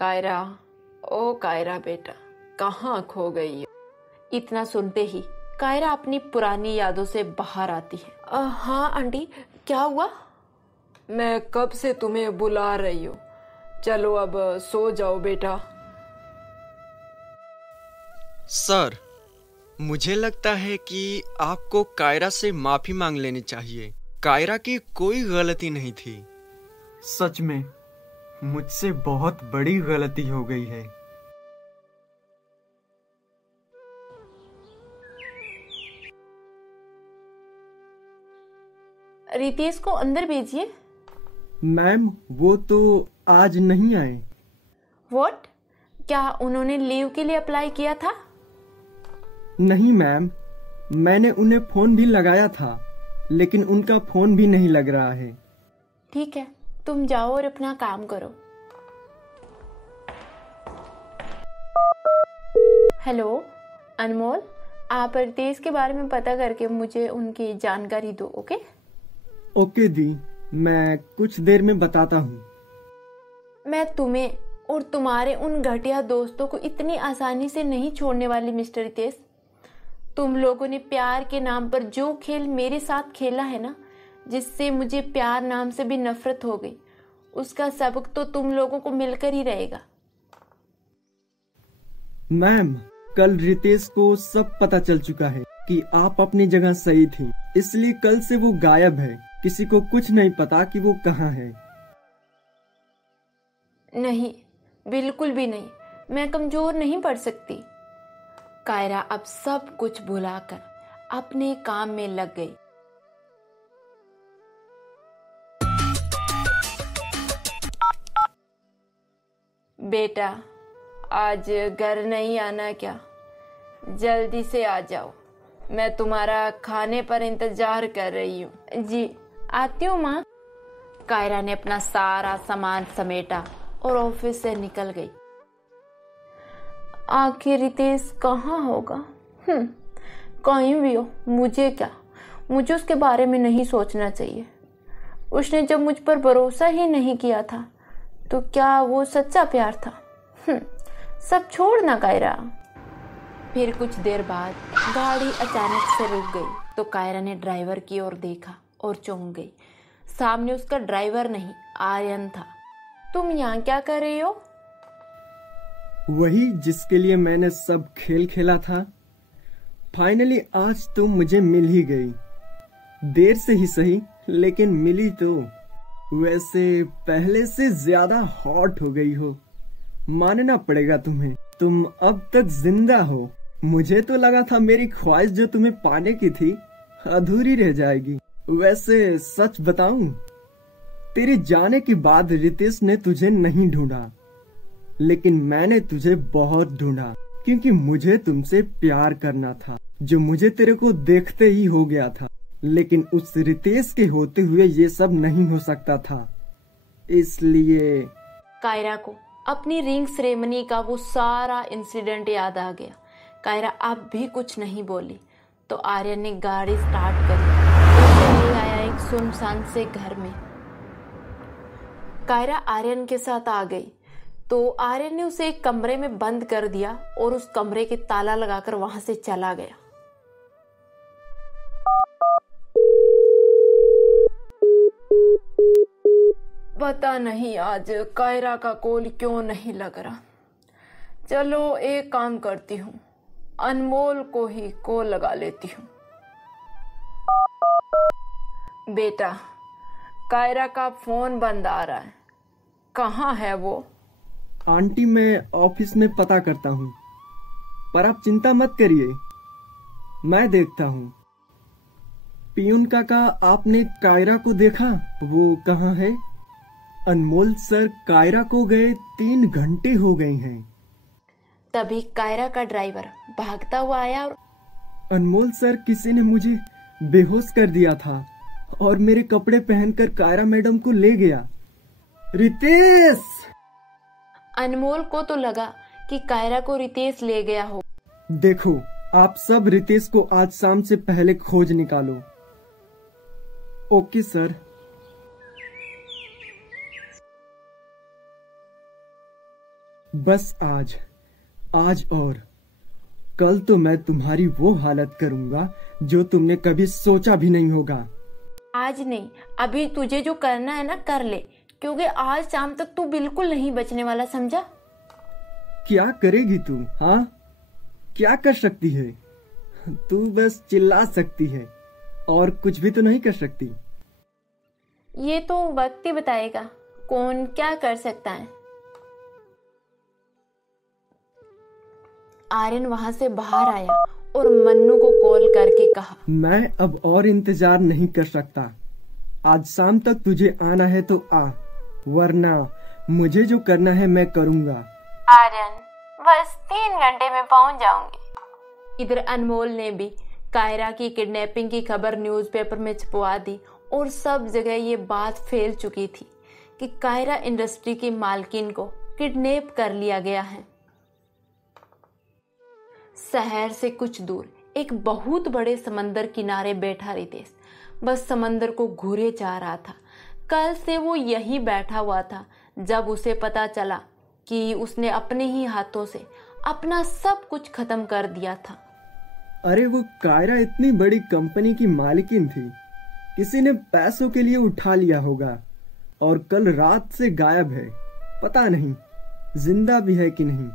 कायरा, ओ कायरा बेटा, कहाँ खो गई हो? इतना सुनते ही कायरा अपनी पुरानी यादों से बाहर आती है। हाँ आंटी, क्या हुआ? मैं कब से तुम्हें बुला रही हूँ। चलो अब सो जाओ बेटा। सर, मुझे लगता है कि आपको कायरा से माफी मांग लेनी चाहिए। कायरा की कोई गलती नहीं थी। सच में मुझसे बहुत बड़ी गलती हो गई है। रितेश को अंदर भेजिए। मैम, वो तो आज नहीं आए। व्हाट? क्या उन्होंने लीव के लिए अप्लाई किया था? नहीं मैम, मैंने उन्हें फोन भी लगाया था, लेकिन उनका फोन भी नहीं लग रहा है। ठीक है, तुम जाओ और अपना काम करो। हेलो अनमोल, आप रितेश के बारे में पता करके मुझे उनकी जानकारी दो। ओके ओके दी, मैं कुछ देर में बताता हूँ। मैं तुम्हें और तुम्हारे उन घटिया दोस्तों को इतनी आसानी से नहीं छोड़ने वाली मिस्टर रितेश। तुम लोगों ने प्यार के नाम पर जो खेल मेरे साथ खेला है ना, जिससे मुझे प्यार नाम से भी नफरत हो गई, उसका सबक तो तुम लोगों को मिलकर ही रहेगा। मैम, कल रितेश को सब पता चल चुका है कि आप अपनी जगह सही थी, इसलिए कल से वो गायब है। किसी को कुछ नहीं पता कि वो कहाँ है। नहीं, बिल्कुल भी नहीं। मैं कमजोर नहीं पड़ सकती। कायरा अब सब कुछ भुलाकर अपने काम में लग गई। बेटा, आज घर नहीं आना क्या? जल्दी से आ जाओ, मैं तुम्हारा खाने पर इंतजार कर रही हूँ। जी आती हूँ माँ। कायरा ने अपना सारा सामान समेटा और ऑफिस से निकल गई। आखिर रितेश कहाँ होगा? कहीं भी हो, मुझे क्या, मुझे उसके बारे में नहीं सोचना चाहिए। उसने जब मुझ पर भरोसा ही नहीं किया था, तो क्या वो सच्चा प्यार था? सब छोड़ ना कायरा। फिर कुछ देर बाद गाड़ी अचानक से रुक गई, तो कायरा ने ड्राइवर की ओर देखा और चौंक गई। सामने उसका ड्राइवर नहीं, आर्यन था। तुम यहाँ क्या कर रही हो? वही जिसके लिए मैंने सब खेल खेला था। फाइनली आज तुम मुझे मिल ही गई। देर से ही सही, लेकिन मिली तो। वैसे पहले से ज्यादा हॉट हो गई हो, मानना पड़ेगा तुम्हें। तुम अब तक जिंदा हो। मुझे तो लगा था मेरी ख्वाहिश जो तुम्हें पाने की थी अधूरी रह जाएगी। वैसे सच बताऊं, तेरे जाने के बाद रितेश ने तुझे नहीं ढूंढा, लेकिन मैंने तुझे बहुत ढूंढा, क्योंकि मुझे तुमसे प्यार करना था, जो मुझे तेरे को देखते ही हो गया था। लेकिन उस रितेश के होते हुए ये सब नहीं हो सकता था, इसलिए। कायरा को अपनी रिंग सेरेमनी का वो सारा इंसिडेंट याद आ गया। कायरा अब भी कुछ नहीं बोली, तो आर्यन ने गाड़ी स्टार्ट करी। उसे ले आया एक सुनसान से घर में। कायरा आर्यन के साथ आ गई, तो आर्यन ने उसे एक कमरे में बंद कर दिया और उस कमरे के ताला लगाकर वहां से चला गया। पता नहीं आज कायरा का कॉल क्यों नहीं लग रहा। चलो एक काम करती हूँ, अनमोल को ही कॉल लगा लेती हूँ। बेटा, कायरा का फोन बंद आ रहा है, कहाँ है वो? आंटी, मैं ऑफिस में पता करता हूँ, पर आप चिंता मत करिए, मैं देखता हूँ। पियून काका, आपने कायरा को देखा? वो कहाँ है? अनमोल सर, कायरा को गए 3 घंटे हो गए हैं। तभी कायरा का ड्राइवर भागता हुआ आया और अनमोल सर, किसी ने मुझे बेहोश कर दिया था और मेरे कपड़े पहनकर कायरा मैडम को ले गया। रितेश! अनमोल को तो लगा कि कायरा को रितेश ले गया हो। देखो, आप सब रितेश को आज शाम से पहले खोज निकालो। Okay sir. बस आज, आज और कल तो मैं तुम्हारी वो हालत करूंगा जो तुमने कभी सोचा भी नहीं होगा। आज नहीं, अभी तुझे जो करना है ना कर ले, क्योंकि आज शाम तक तू बिल्कुल नहीं बचने वाला, समझा? क्या करेगी तू? हाँ, क्या कर सकती है? तू बस चिल्ला सकती है और कुछ भी तो नहीं कर सकती। ये तो वक्त ही बताएगा कौन क्या कर सकता है। आर्यन वहां से बाहर आया और मन्नू को कॉल करके कहा, मैं अब और इंतजार नहीं कर सकता। आज शाम तक तुझे आना है तो आ, वरना मुझे जो करना है मैं करूंगा। आर्यन, बस 3 घंटे में पहुंच जाऊंगी। इधर अनमोल ने भी कायरा की किडनैपिंग की खबर न्यूज़पेपर में छपवा दी और सब जगह ये बात फैल चुकी थी कि कायरा इंडस्ट्री की मालकिन को किडनैप कर लिया गया है। शहर से कुछ दूर एक बहुत बड़े समंदर किनारे बैठा रितेश बस समंदर को घूरे जा रहा था। कल से वो यहीं बैठा हुआ था जब उसे पता चला कि उसने अपने ही हाथों से अपना सब कुछ खत्म कर दिया था। अरे वो कायरा इतनी बड़ी कंपनी की मालिकिन थी, किसी ने पैसों के लिए उठा लिया होगा और कल रात से गायब है। पता नहीं जिंदा भी है कि नहीं।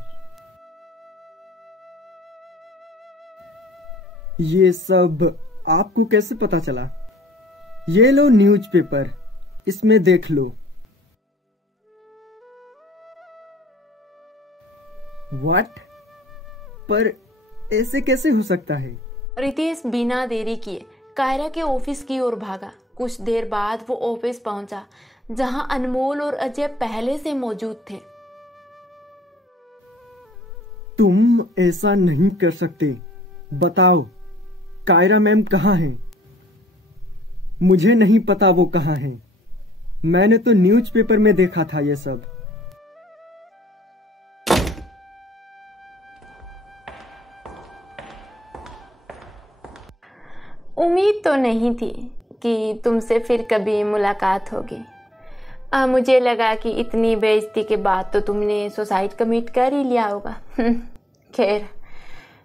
ये सब आपको कैसे पता चला? ये लो न्यूज़पेपर, इसमें देख लो। व्हाट? पर ऐसे कैसे हो सकता है? रितेश बिना देरी किए कायरा के ऑफिस की ओर भागा। कुछ देर बाद वो ऑफिस पहुंचा जहां अनमोल और अजय पहले से मौजूद थे। तुम ऐसा नहीं कर सकते, बताओ कायरा मैम कहाँ हैं? मुझे नहीं पता वो कहाँ हैं। मैंने तो न्यूज़पेपर में देखा था ये सब। उम्मीद तो नहीं थी कि तुमसे फिर कभी मुलाकात होगी। मुझे लगा कि इतनी बेइज्जती के बाद तो तुमने सुसाइड कमिट कर ही लिया होगा। खैर,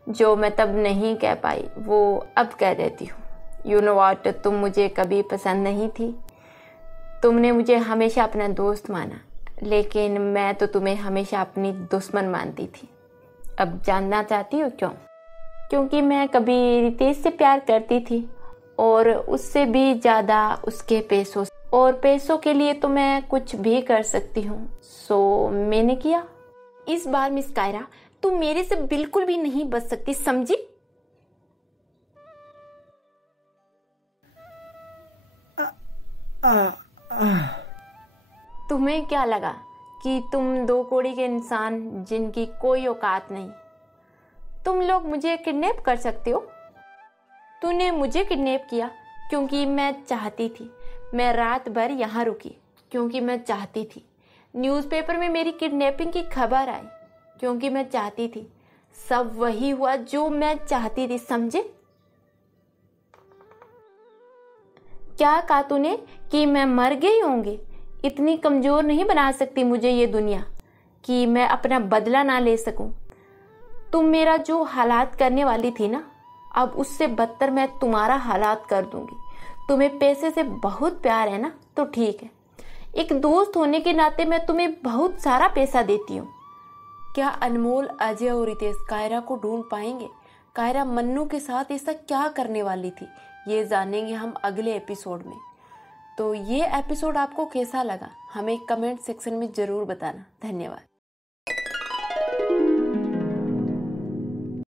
जो मैं तब नहीं कह पाई वो अब कह देती हूँ। यू नो व्हाट, तुम मुझे कभी पसंद नहीं थी। तुमने मुझे हमेशा अपना दोस्त माना, लेकिन मैं तो तुम्हें हमेशा अपनी दुश्मन मानती थी। अब जानना चाहती हो क्यों? क्योंकि मैं कभी रितेश से प्यार करती थी और उससे भी ज़्यादा उसके पैसों से, और पैसों के लिए तो मैं कुछ भी कर सकती हूँ। सो मैंने किया। इस बार मिस कायरा तुम मेरे से बिल्कुल भी नहीं बच सकती, समझी? तुम्हें क्या लगा कि तुम 2 कौड़ी के इंसान जिनकी कोई औकात नहीं, तुम लोग मुझे किडनैप कर सकते हो? तूने मुझे किडनैप किया क्योंकि मैं चाहती थी। मैं रात भर यहाँ रुकी क्योंकि मैं चाहती थी। न्यूज़पेपर में मेरी किडनैपिंग की खबर आई क्योंकि मैं चाहती थी। सब वही हुआ जो मैं चाहती थी, समझे? क्या कहा तूने कि मैं मर गई होंगी? इतनी कमजोर नहीं बना सकती मुझे ये दुनिया कि मैं अपना बदला ना ले सकूं। तुम मेरा जो हालात करने वाली थी ना, अब उससे बदतर मैं तुम्हारा हालात कर दूंगी। तुम्हें पैसे से बहुत प्यार है ना, तो ठीक है। एक दोस्त होने के नाते मैं तुम्हें बहुत सारा पैसा देती हूँ। क्या अनमोल, अजय और रितेश कायरा को ढूंढ पाएंगे? कायरा मन्नू के साथ ऐसा क्या करने वाली थी, ये जानेंगे हम अगले एपिसोड में। तो ये एपिसोड आपको कैसा लगा हमें कमेंट सेक्शन में जरूर बताना। धन्यवाद।